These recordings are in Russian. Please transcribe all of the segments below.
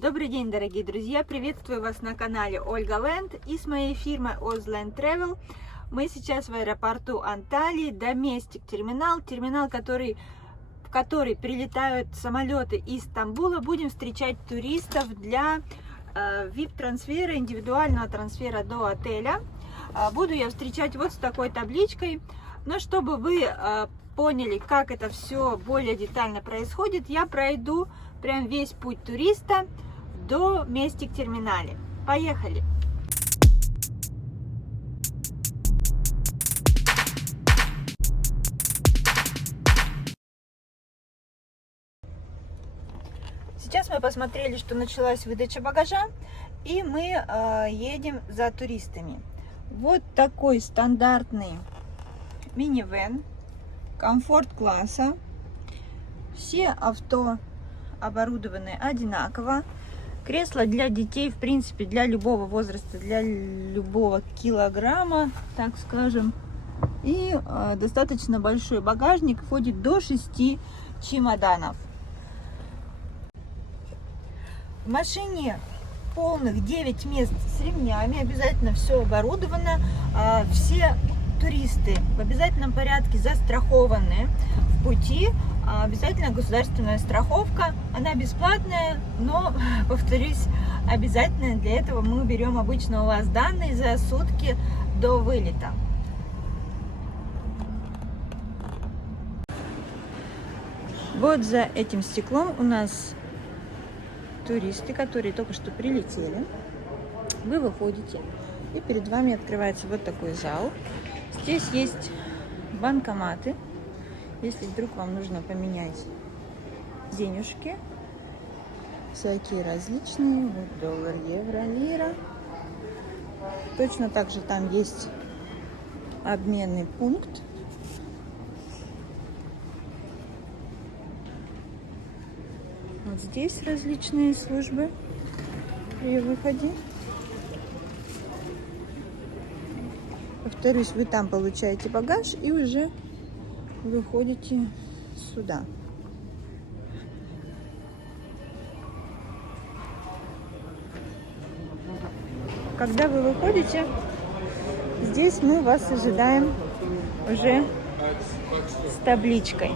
Добрый день, дорогие друзья! Приветствую вас на канале Ольга Ленд и с моей фирмой Ozland Travel. Мы сейчас в аэропорту Анталии, Domestic терминал, в который прилетают самолеты из Стамбула. Будем встречать туристов для VIP-трансфера, индивидуального трансфера до отеля. Буду я встречать вот с такой табличкой. Но чтобы вы поняли, как это все более детально происходит, я пройду прям весь путь туриста до Domestic терминале. Поехали! Сейчас мы посмотрели, что началась выдача багажа, и мы едем за туристами. Вот такой стандартный минивэн комфорт-класса. Все авто оборудованы одинаково. Кресла для детей, в принципе, для любого возраста, для любого килограмма, так скажем. И достаточно большой багажник, входит до 6 чемоданов. В машине полных 9 мест с ремнями, обязательно все оборудовано. Все туристы в обязательном порядке застрахованы в пути. Обязательно государственная страховка, она бесплатная, но, повторюсь, обязательно. Для этого мы берем обычно у вас данные за сутки до вылета. Вот за этим стеклом у нас туристы, которые только что прилетели. Вы выходите, и перед вами открывается вот такой зал. Здесь есть банкоматы. Если вдруг вам нужно поменять денежки, всякие различные, вот доллар, евро, лира. Точно так же там есть обменный пункт. Вот здесь различные службы при выходе. Повторюсь, вы там получаете багаж и уже выходите сюда. Когда вы выходите, здесь мы вас ожидаем уже с табличкой.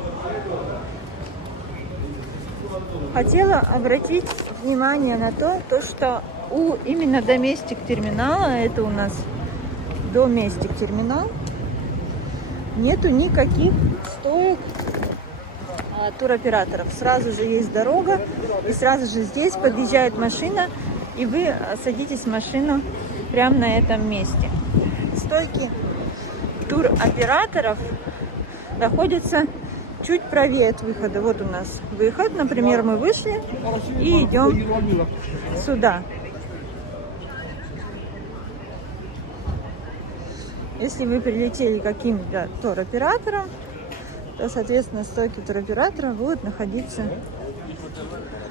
Хотела обратить внимание на то, что у именно Domestic терминала, это у нас Domestic терминал, нету никаких стоек туроператоров. Сразу же есть дорога, и сразу же здесь подъезжает машина, и вы садитесь в машину прямо на этом месте. Стойки туроператоров находятся чуть правее от выхода. Вот у нас выход, например, мы вышли и идем сюда. Если вы прилетели каким-то туроператором, то, соответственно, стойки туроператора будут находиться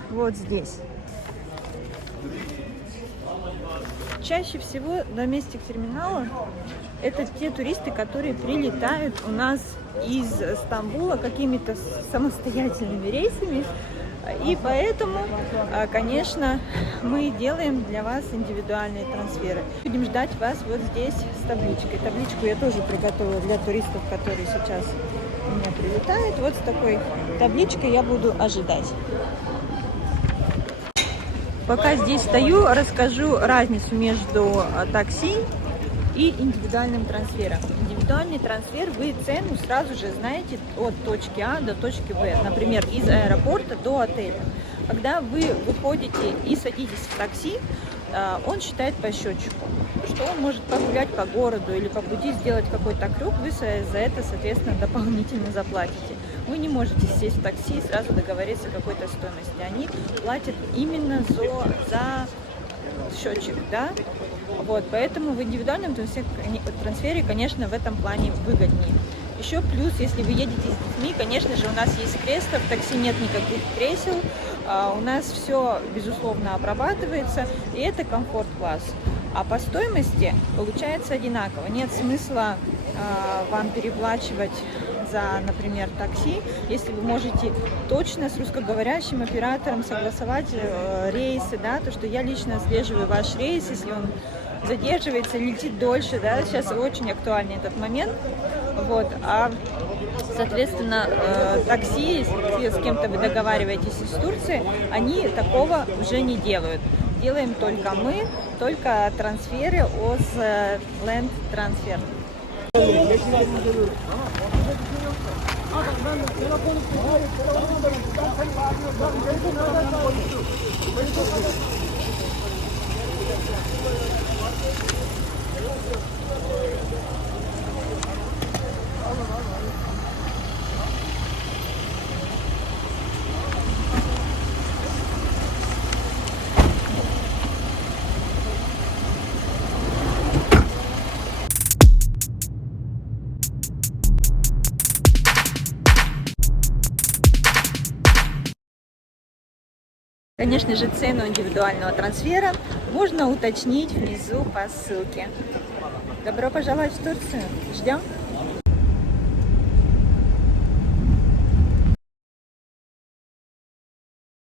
вот здесь. Чаще всего Domestic терминала это те туристы, которые прилетают у нас из Стамбула какими-то самостоятельными рейсами. И поэтому, конечно, мы делаем для вас индивидуальные трансферы. Будем ждать вас вот здесь с табличкой. Табличку я тоже приготовила для туристов, которые сейчас у меня прилетают. Вот с такой табличкой я буду ожидать. Пока здесь стою, расскажу разницу между такси и индивидуальным трансфером. Индивидуальный трансфер, вы цену сразу же знаете от точки А до точки Б, например, из аэропорта до отеля. Когда вы выходите и садитесь в такси, он считает по счетчику, что он может погулять по городу или по пути сделать какой-то крюк, вы за это, соответственно, дополнительно заплатите. Вы не можете сесть в такси и сразу договориться о какой-то стоимости. Они платят именно за счетчик, да? Вот, поэтому в индивидуальном трансфере, конечно, в этом плане выгоднее. Еще плюс, если вы едете с детьми, конечно же, у нас есть кресла, в такси нет никаких кресел, у нас все, безусловно, обрабатывается, и это комфорт-класс. А по стоимости получается одинаково. Нет смысла вам переплачивать за, например, такси, если вы можете точно с русскоговорящим оператором согласовать рейсы, да, то, что я лично отслеживаю ваш рейс, если он задерживается, летит дольше, да, сейчас очень актуальный этот момент, вот, а, соответственно, такси, если с кем-то вы договариваетесь из Турции, они такого уже не делают. Делаем только мы, только трансферы от Land Transfer. Конечно же, цену индивидуального трансфера можно уточнить внизу по ссылке. Добро пожаловать в Турцию. Ждем!